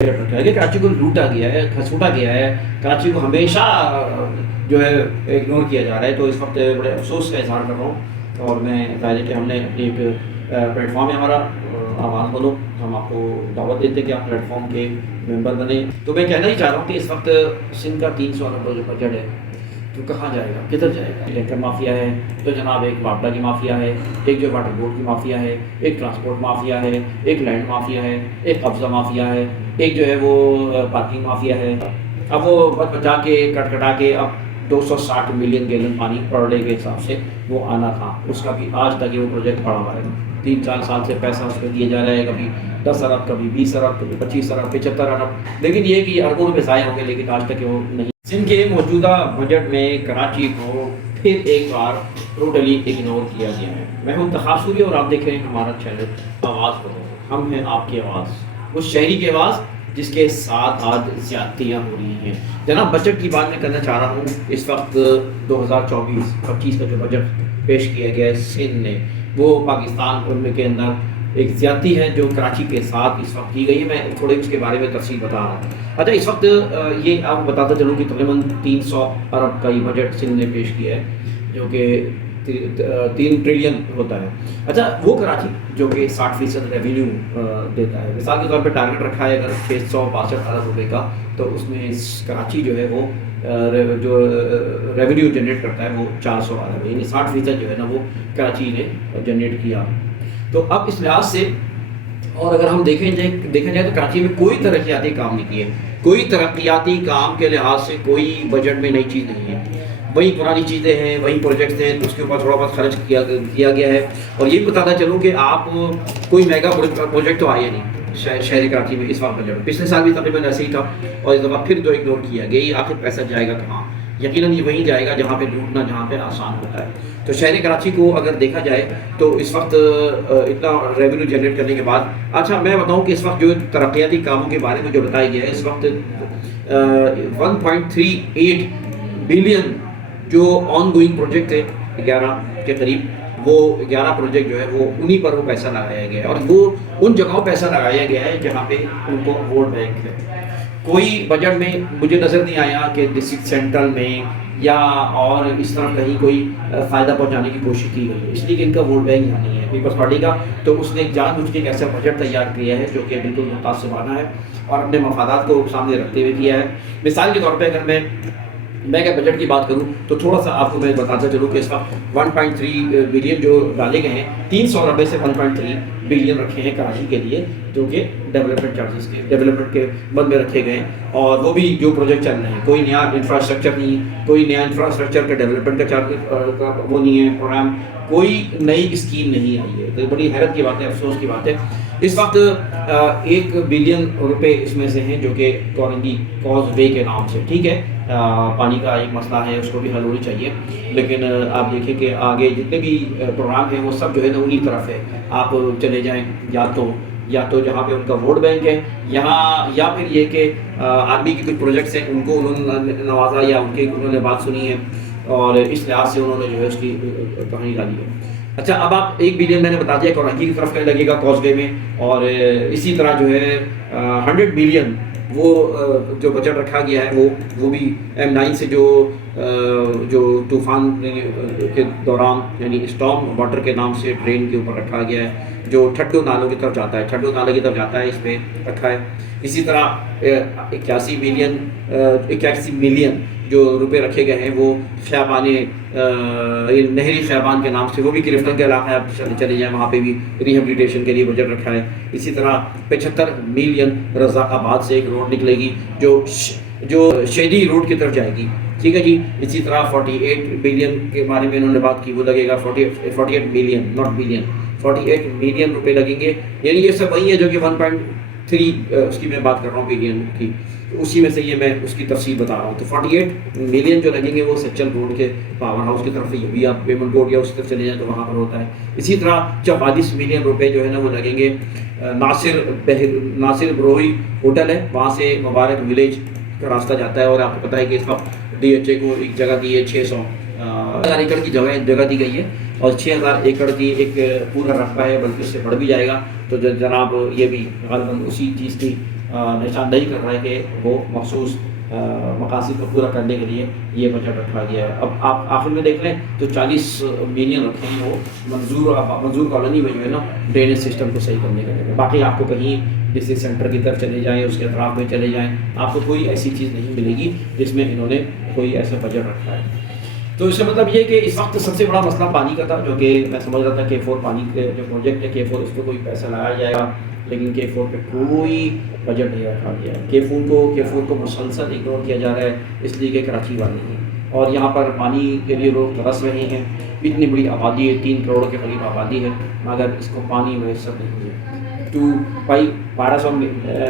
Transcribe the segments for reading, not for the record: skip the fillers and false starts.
کہ کراچی کو لوٹا گیا ہے، کھسوٹا گیا ہے، کراچی کو ہمیشہ جو ہے اگنور کیا جا رہا ہے. تو اس وقت بڑے افسوس کا اظہار کر رہا ہوں. اور میں ظاہر ہے کہ ہم نے ایک پلیٹ فارم ہے ہمارا آواز بولو، ہم آپ کو دعوت دیتے ہیں کہ آپ پلیٹ فارم کے ممبر بنیں. تو میں کہنا ہی چاہ رہا ہوں کہ اس وقت سندھ کا 300 ارب جو بجٹ ہے تو کہاں جائے گا، کدھر جائے گا؟ ٹینکر مافیا ہے تو جناب ایک واپڈا کی مافیا ہے، ایک جو واٹر بورڈ کی مافیا ہے، ایک ٹرانسپورٹ مافیا ہے، ایک لینڈ مافیا ہے، ایک قبضہ مافیا ہے، ایک جو ہے وہ پارکنگ مافیا ہے. اب وہ بچ بچا کے کٹ کٹا کے اب 260 ملین گیلن پانی پر ڈے کے حساب سے وہ آنا تھا، اس کا بھی آج تک یہ وہ پروجیکٹ پڑا ہوا ہے. 3-4 سال سے پیسہ اس پہ دیا جا رہا ہے، کبھی 10 ارب، کبھی 20 ارب، کبھی 25 ارب، 75 ارب، لیکن یہ کہ اربوں روپے ضائع ہو گئے، لیکن آج تک وہ نہیں. سندھ کے موجودہ بجٹ میں کراچی کو پھر ایک بار ٹوٹلی اگنور کیا گیا ہے. میں ہوں تخاصوری اور آپ دیکھ رہے ہیں ہمارا چینل آواز بولو. ہم ہیں آپ کی آواز، اس شہری کی آواز جس کے ساتھ آج زیادتیاں ہو رہی ہیں. جناب بجٹ کی بات میں کرنا چاہ رہا ہوں. اس وقت 2024-25 کا جو بجٹ پیش کیا گیا ہے سندھ نے، وہ پاکستان کے اندر ایک زیادتی ہے جو کراچی کے ساتھ اس وقت کی گئی ہے. میں تھوڑے اس کے بارے میں تفصیل بتا رہا ہوں. اچھا، اس وقت یہ آپ بتاتا چلوں کہ تقریباً 300 ارب کا یہ بجٹ سندھ نے پیش کیا ہے، جو کہ 3 ٹریلین ہوتا ہے. اچھا، وہ کراچی جو کہ 60% ریونیو دیتا ہے، مثال کے طور پہ ٹارگٹ رکھا ہے اگر 662 ارب روپے کا، تو اس میں کراچی جو ہے وہ جو ریونیو جنریٹ کرتا ہے وہ 400 ارب، یعنی 60% جو ہے نا وہ کراچی نے جنریٹ کیا. تو اب اس لحاظ سے اور اگر ہم دیکھا جائے تو کراچی میں کوئی ترقیاتی کام نہیں کیے. کوئی ترقیاتی کام کے لحاظ سے کوئی بجٹ میں نئی چیز نہیں ہے. وہی پرانی چیزیں ہیں، وہی پروجیکٹس ہیں، اس کے اوپر تھوڑا بہت خرچ کیا گیا ہے. اور یہ بھی بتاتا چلوں کہ آپ کوئی میگا پروجیکٹ تو آیا نہیں شہر کراچی میں اس وقت بجٹ. پچھلے سال بھی تقریباً ایسے ہی تھا، اور اس دفعہ پھر جو اگنور کیا گیا. یہ آخر پیسہ جائے گا کہاں؟ یقیناً یہ وہیں جائے گا جہاں پہ لوٹنا، جہاں پہ آسان ہوتا ہے. تو شہر کراچی کو اگر دیکھا جائے تو اس وقت اتنا ریونیو جنریٹ کرنے کے بعد، اچھا میں بتاؤں کہ اس وقت جو ترقیاتی کاموں کے بارے میں جو بتایا گیا ہے، اس وقت 1.38 بلین جو آن گوئنگ پروجیکٹ ہے 11 کے قریب، وہ 11 پروجیکٹ جو ہے وہ انہی پر وہ پیسہ لگایا گیا ہے. اور وہ ان جگہوں پیسہ لگایا گیا ہے جہاں پہ ان کو ووٹ بینک ہے. کوئی بجٹ میں مجھے نظر نہیں آیا کہ ڈسٹرکٹ سینٹرل میں یا اور اس طرح کہیں کوئی فائدہ پہنچانے کی کوشش کی گئی ہے، اس لیے کہ ان کا ووٹ بینک یہاں نہیں ہے پیپلز پارٹی کا. تو اس نے جان بوجھ کے ایک ایسا بجٹ تیار کیا ہے جو کہ بالکل متعصبانہ ہے اور اپنے مفادات کو سامنے رکھتے ہوئے کیا ہے. مثال کے طور پہ اگر میں کہ بجٹ کی بات کروں تو تھوڑا سا آپ کو میں بتاتا چلوں کہ اس وقت 1.3 بلین جو ڈالے گئے ہیں، 300 ارب سے 1.3 بلین رکھے ہیں کراچی کے لیے، جو کہ ڈیولپمنٹ چارجز کے ڈیولپمنٹ کے بند میں رکھے گئے ہیں. اور وہ بھی جو پروجیکٹ چل رہے ہیں، کوئی نیا انفراسٹرکچر نہیں، کوئی نیا انفراسٹرکچر کا ڈیولپمنٹ کا چارج وہ نہیں ہے پروگرام، کوئی نئی اسکیم نہیں آئی ہے. تو بڑی حیرت کی بات ہے، افسوس کی بات ہے. اس وقت 1 بلین روپے اس میں سے ہیں جو کہ کورنگی کاز وے کے نام سے، ٹھیک ہے، پانی کا ایک مسئلہ ہے، اس کو بھی حل ہونی چاہیے. لیکن آپ دیکھیں کہ آگے جتنے بھی پروگرام ہیں وہ سب جو ہے نا انہی طرف ہے. آپ چلے جائیں یا تو جہاں پہ ان کا ووٹ بینک ہے یہاں، یا پھر یہ کہ آرمی کی کچھ پروجیکٹس ہیں ان کو انہوں نے نوازا یا انہوں نے بات سنی ہے، اور اس لحاظ سے انہوں نے جو ہے اس کی کہانی ڈالی ہے. اچھا، اب آپ 1 بلین میں نے بتا دیا کورنگی کی طرف لگے گا کاز وے میں، اور اسی طرح جو ہے 100 بلین وہ جو بجٹ رکھا گیا ہے وہ بھی M9 سے جو طوفان کے دوران یعنی اسٹارم واٹر کے نام سے ڈرین کے اوپر رکھا گیا ہے، جو ٹھڈو نالوں کی طرف جاتا ہے، ٹھڈو نالے کی طرف جاتا ہے، اس پہ رکھا ہے. اسی طرح 81 ملین جو روپے رکھے گئے ہیں وہ خیابان نہری خیابان کے نام سے، وہ بھی گرفتن کے علاقہ ہے، آپ چلے جائیں وہاں پہ بھی ریہیبلیٹیشن کے لیے بجٹ رکھا ہے. اسی طرح 75 ملین رزاق آباد سے ایک روڈ نکلے گی جو شیڈی روڈ کی طرف جائے گی، ٹھیک ہے جی. اسی طرح 48 بلین کے بارے میں انہوں نے بات کی، وہ لگے گا 48 ملین، ناٹ بلین، 48 ملین روپے لگیں گے. یعنی یہ سب وہی ہے جو کہ 1.3 اس کی میں بات کر رہا ہوں بلین کی، اسی میں سے یہ میں اس کی تفصیل بتا رہا ہوں. تو 48 ملین جو لگیں گے وہ سچل روڈ کے پاور ہاؤس کی طرف، یہ بھی آپ پیمنٹ روڈ یا اس کی طرف چلے جائیں تو وہاں پر ہوتا ہے. اسی طرح 44 ملین روپے جو ہے نا وہ لگیں گے ناصر بروئی ہوٹل ہے، وہاں سے مبارک ولیج کا راستہ جاتا ہے. اور آپ کو پتہ ہے کہ اس وقت DHA کو ایک جگہ دی ہے 600 ایکڑ کی جگہ دی گئی ہے، اور 6000 ایکڑ کی ایک پورا رقبہ ہے، بلکہ اس سے بڑھ بھی جائے گا. تو جناب یہ بھی غالباً اسی چیز کی نشاندہی کر رہا ہے کہ وہ مخصوص مقاصد کو پورا کرنے کے لیے یہ بجٹ رکھا گیا ہے. اب آپ آخر میں دیکھ لیں تو 40 ملین رکھے ہیں وہ منظور کالونی میں جو ہے نا ڈرینیج سسٹم کو صحیح کرنے کے لیے. باقی آپ کو کہیں ڈسٹرکٹ سینٹر کی طرف چلے جائیں, اس کے اطراف میں چلے جائیں, آپ کو کوئی ایسی چیز نہیں ملے گی جس میں انہوں نے کوئی ایسا بجٹ رکھا ہے. تو اس کا مطلب یہ کہ اس وقت سب سے بڑا مسئلہ پانی کا تھا, جو کہ میں سمجھ رہا تھا کہ K4 پانی کے جو پروجیکٹ ہے K4 اس پہ کوئی پیسہ لگایا جائے گا, لیکن K4 پہ کوئی بجٹ نہیں رکھا گیا ہے. K4 کو مسلسل اگنور کیا جا رہا ہے, اس لیے کہ کراچی والے ہیں اور یہاں پر پانی کے لیے لوگ ترس رہے ہیں. اتنی بڑی آبادی ہے, 3 کروڑ کے قریب آبادی ہے, مگر اس کو پانی میسر نہیں ہے. تو بھائی 1200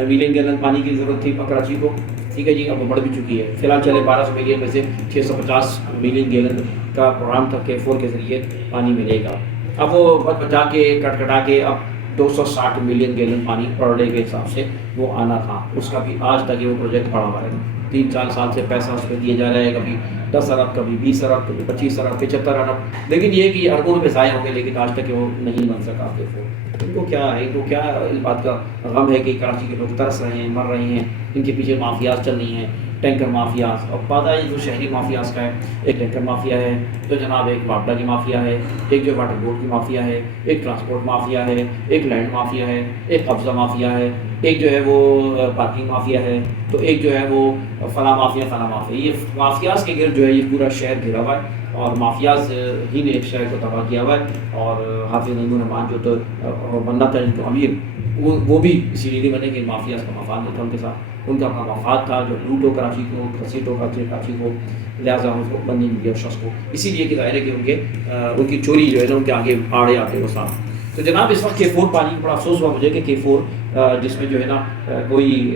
ملین گیلن پانی کی ضرورت تھی کراچی کو, ٹھیک ہے جی, اب وہ بڑھ بھی چکی ہے. فی الحال چلے 1200 ملین میں سے 650 ملین گیلن کا پروگرام تھا K4 کے ذریعے پانی ملے گا. اب وہ بچا کے کٹا کے اب 260 ملین گیلن پانی پر ڈے کے حساب سے وہ آنا تھا. اس کا بھی آج تک وہ پروجیکٹ پڑا ہوا ہے. 3-4 سال سے پیسہ اس پہ دیا جا رہا ہے, کبھی 10 ارب, کبھی 20 ارب, کبھی 25 ارب, 75 ارب, لیکن یہ کہ اربوں روپے ضائع ہوں گے, لیکن آج تک وہ نہیں بن سکا K4. ان کو کیا ہے, ان کو کیا اس بات کا غم ہے کہ کراچی کے لوگ ترس رہے ہیں, مر رہے ہیں, ان کے پیچھے مافیاز چل رہی ہیں, ٹینکر مافیاز. اور پتہ ہے جو شہری مافیاز کا ہے, ایک ٹینکر مافیا ہے, تو جناب ایک واپڈا کی مافیا ہے, ایک جو واٹر بورڈ کی مافیا ہے, ایک ٹرانسپورٹ مافیا ہے, ایک لینڈ مافیا ہے, ایک قبضہ مافیا ہے, ایک جو ہے وہ پارکنگ مافیا ہے, تو ایک جو ہے وہ فلاں مافیا. یہ مافیاز کے گرد جو ہے یہ پورا شہر گھرا ہوا ہے, اور مافیاز ہی نے ایک شہر کو تباہ کیا ہوا ہے. اور حافظ نعیم الرحمان جو تو بننا تھا ان کو امیر, وہ بھی اسی لیے بنے کہ مافیاز کا مفاد نہیں تھا ان کے ساتھ. ان کا اپنا مفاد تھا جو لوٹ ہو کراچی کو, گھسیٹ ہو کراچی کو, لہٰذا اس کو بننے نہیں دیا شخص کو. اسی لیے کہ ظاہر ہے کہ ان کی چوری جو ہے نا ان کے آگے آڑے آتے وہ صاحب. تو جناب اس وقت K4 پانی بڑا افسوس ہوا مجھے کہ K4 جس میں جو ہے نا کوئی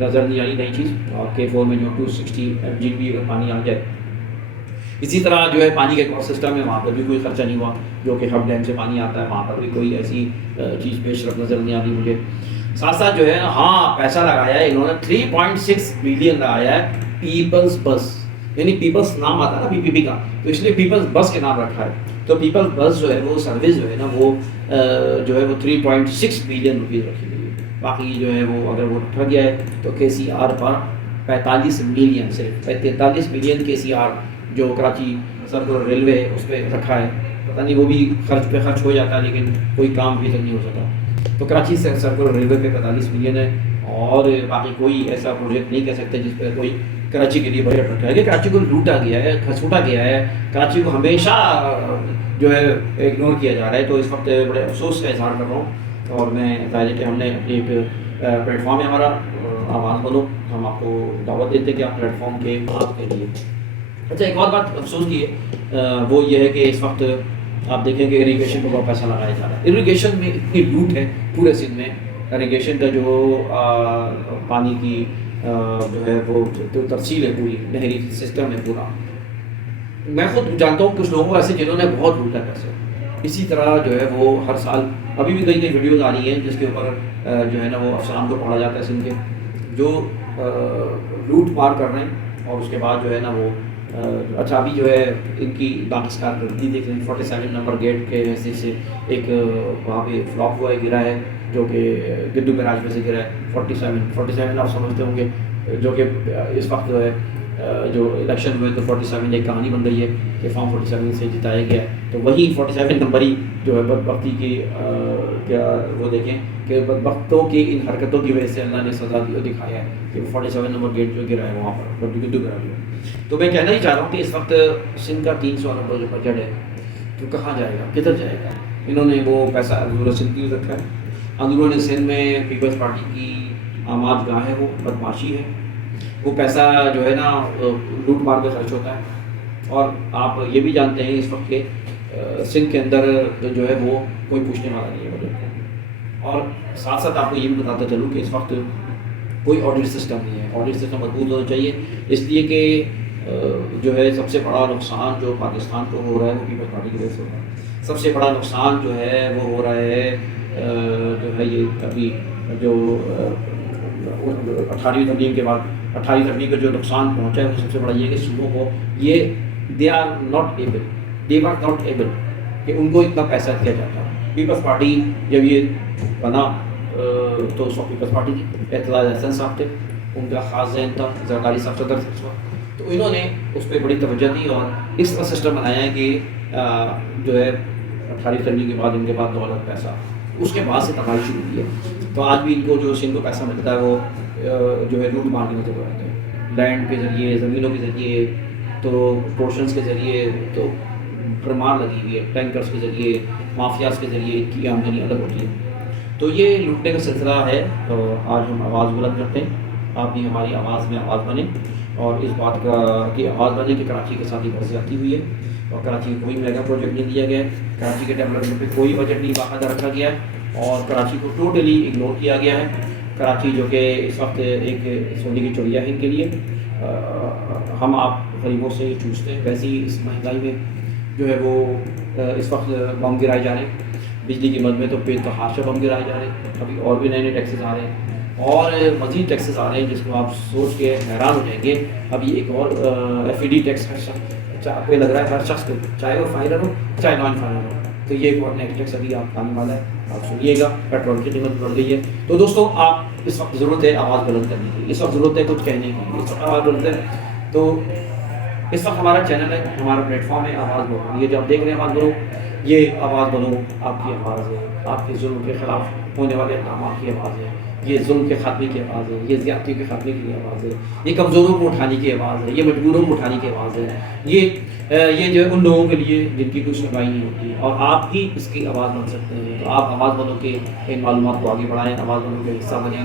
نظر نہیں آئی نئی چیز, اور K4 میں جو 260 MGB اگر پانی آ جائے. اسی طرح جو ہے پانی کا ایک سسٹم ہے, وہاں پر بھی کوئی خرچہ نہیں ہوا, جو کہ ہب ڈیم سے پانی آتا ہے, وہاں پر بھی کوئی ایسی چیز پیش رفت نظر نہیں آتی مجھے. ساتھ ساتھ جو ہے ہاں پیسہ لگایا ہے انہوں نے, 3.6 بلین لگایا ہے پیپلز بس, یعنی پیپلز نام آتا ہے نا PPP کا, تو اس لیے پیپلز بس کے نام رکھا ہے. تو پیپلز بس جو ہے وہ سروس جو ہے نا وہ جو ہے وہ 3.6 بلین روپیز رکھی گئی ہے. باقی جو ہے وہ اگر وہ رکھا گیا ہے تو KCR پر 45 ملین, صرف 43 ملین KCR جو کراچی سرکولر ریلوے ہے اس پہ رکھا ہے. پتہ نہیں وہ بھی خرچ ہو جاتا ہے, لیکن کوئی کام بھی تک نہیں ہو سکا. تو کراچی سے سرکولر ریلوے پہ 45 ملین ہے, اور باقی کوئی ایسا پروجیکٹ نہیں کہہ سکتے جس پہ کوئی کراچی کے لیے بجٹ رکھا ہے. کہ کراچی کو لوٹا گیا ہے, کھسوٹا گیا ہے, کراچی کو ہمیشہ جو ہے اگنور کیا جا رہا ہے. تو اس وقت بڑے افسوس کا اظہار کر رہا ہوں, اور میں ظاہر ہے کہ ہم نے اپنی ایک پلیٹ فارم ہے ہمارا آواز بولو, ہم آپ کو دعوت دیتے ہیں کہ آپ پلیٹ فارم کے آپ کے لیے. اچھا ایک اور بات افسوس کی ہے, وہ یہ ہے کہ اس وقت آپ دیکھیں کہ اریگیشن کو بہت پیسہ لگایا جا رہا ہے. اریگیشن میں اتنی لوٹ ہے پورے سندھ میں. اریگیشن کا جو پانی کی جو ہے وہ ترسیل ہے, پوری نہری سسٹم ہے پورا. میں خود جانتا ہوں کچھ لوگوں ایسے جنہوں نے بہت لوٹا پیسے. اسی طرح جو ہے وہ ہر سال ابھی بھی کئی ویڈیوز آ رہی ہیں جس کے اوپر جو ہے نا وہ افسران کو پڑھا جاتا ہے سندھ کے, جو لوٹ مار کر رہے ہیں. اور اس کے بعد جو ہے نا وہ اچھا ابھی جو ہے ان کی باقی کارکردگی دیکھ رہے ہیں. 47 نمبر گیٹ کے حیثیت سے ایک وہاں پہ فلاپ ہوا ہے, گرا ہے, جو کہ گڈو بیراج میں سے گرا ہے. 47 آپ سمجھتے ہوں گے, جو کہ اس وقت جو ہے جو الیکشن ہوئے تو 47 ایک کہانی بن رہی ہے کہ فارم 47 سے جتایا گیا. تو وہی 47 نمبر ہی جو ہے بدبختی کی کیا وہ دیکھیں کہ بدبختوں کی ان حرکتوں کی وجہ سے اللہ نے سزا دکھایا ہے کہ 47 نمبر گیٹ جو گرا ہے وہاں پر گڈو بیراج میں. تو میں کہنا ہی چاہ رہا ہوں کہ اس وقت سندھ کا 300 ارب جو بجٹ ہے تو کہاں جائے گا, کدھر جائے گا. انہوں نے وہ پیسہ اندرون سندھ کی رکھا ہے. اندرون سندھ میں پیپلز پارٹی کی آماد گاہ ہے, وہ بدماشی ہے. وہ پیسہ جو ہے نا لوٹ مار پہ خرچ ہوتا ہے. اور آپ یہ بھی جانتے ہیں اس وقت کہ سندھ کے اندر جو ہے وہ کوئی پوچھنے والا نہیں ہے بجٹ کو. اور ساتھ ساتھ آپ کو یہ بھی بتاتا چلوں کہ اس وقت کوئی آڈٹ سسٹم نہیں ہے. آڈٹ سسٹم مضبوط ہونا چاہیے, اس لیے کہ جو ہے سب سے بڑا نقصان جو پاکستان کو ہو رہا ہے وہ پیپلز پارٹی کی وجہ سے ہو رہا ہے. سب سے بڑا نقصان جو ہے وہ ہو رہا ہے جو ہے یہ ابھی جو 18ویں ترمیم کے بعد 18ویں ترمیم کا جو نقصان پہنچا ہے وہ سب سے بڑا یہ ہے کہ صوبوں کو یہ دے آر ناٹ ایبل کہ ان کو اتنا پیسہ دیا جاتا. پیپلز پارٹی جب یہ بنا تو اس وقت پیپلز پارٹی تھی، اعتزاز احسن صاحب تھے، ان کا خاص ذہن تھا، زرداری صاحب صدر تھے اس وقت، تو انہوں نے اس پہ بڑی توجہ دی اور اس طرح سسٹم بنایا ہے کہ جو ہے 28 فروری کے بعد ان کے پاس دولت پیسہ، اس کے بعد سے تباہی شروع کی ہے۔ تو آج بھی ان کو جو سندھ کو پیسہ ملتا ہے وہ جو ہے لوٹ مار کے نظر آتے ہیں، لینڈ کے ذریعے، زمینوں کے ذریعے، تو پورشنز کے ذریعے، تو پرمار لگی ہوئی ہے، ٹینکرز کے ذریعے، مافیاز کے ذریعے ان کی آمدنی الگ ہوتی ہے۔ تو یہ لوٹنے کا سلسلہ ہے، تو آج ہم آواز بلند کرتے ہیں، آپ بھی ہماری آواز میں آواز بنیں اور اس بات کا کہ آواز بنے کہ کراچی کے ساتھ ہی بہت زیادتی ہوئی ہے اور کراچی کو کوئی میگا پروجیکٹ نہیں دیا گیا ہے، کراچی کے ڈیولپمنٹ پہ کوئی بجٹ نہیں باقاعدہ رکھا گیا ہے اور کراچی کو ٹوٹلی اگنور کیا گیا ہے۔ کراچی جو کہ اس وقت ایک سونے کی چڑیا ہے ان کے لیے، ہم آپ غریبوں سے ہی چوستے ہیں، ویسے ہی اس مہنگائی میں جو ہے وہ اس وقت بم گرائے جا رہے ہیں، بجلی کی مد میں تو بے تحاشا بم گرائے جا رہے ہیں، ابھی اور بھی نئے نئے ٹیکسز آ رہے ہیں اور مزید ٹیکسز آ رہے ہیں جس کو آپ سوچ کے حیران ہو جائیں گے۔ ابھی ایک اور FED ٹیکس ہے، آپ کو لگ رہا ہے ہر شخص کو، چاہے وہ فائنر ہو چاہے نان فائنر ہو، تو یہ ایک اور نیکسٹ ٹیکس ابھی آپ آنے والا ہے، آپ سنیے گا۔ پیٹرول کی قیمت بڑھ گئی ہے، تو دوستوں آپ اس وقت ضرورت ہے آواز بلند کرنے کی، اس وقت ضرورت ہے کچھ کہنے کی، اس وقت آواز بلند ہے۔ تو اس وقت ہمارا چینل ہے، ہمارا پلیٹ فارم ہے آواز بنو، یہ جو آپ دیکھ رہے ہیں آواز بنو، یہ آواز بنو آپ کی آواز ہے، آپ کے ظلم کے خلاف ہونے والے اقدامات کی آواز ہے، یہ ظلم کے خاتمے کی آواز ہے، یہ زیادتی کے خاتمے کی آواز ہے، یہ کمزوروں کو اٹھانے کی آواز ہے، یہ مجبوروں کو اٹھانے کی آواز ہے، یہ جو ان لوگوں کے لیے جن کی کوئی سنوائی نہیں ہوتی، اور آپ ہی اس کی آواز بن سکتے ہیں۔ تو آپ آواز بنو کے ان معلومات کو آگے بڑھائیں، آواز بنو کے حصہ بنیں،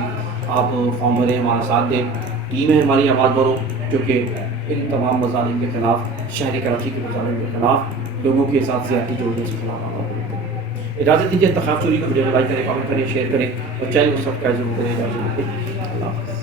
آپ فارم بھریں، ہمارا ساتھ دیں، ٹیم ہے ہماری آواز بنو جو کہ ان تمام مظالم کے خلاف، شہر کراچی کے مظالم کے خلاف، لوگوں کے ساتھ زیادتی جوڑنے کے خلاف آواز بنتے ہیں۔ اجازت دیجیے، انتخاب چوری کو ویڈیو لائک کریں، کامنٹ کریں، شیئر کریں اور چینل کو سبسکرائب ضرور کریں۔ اجازت دیجیے، اللہ حافظ۔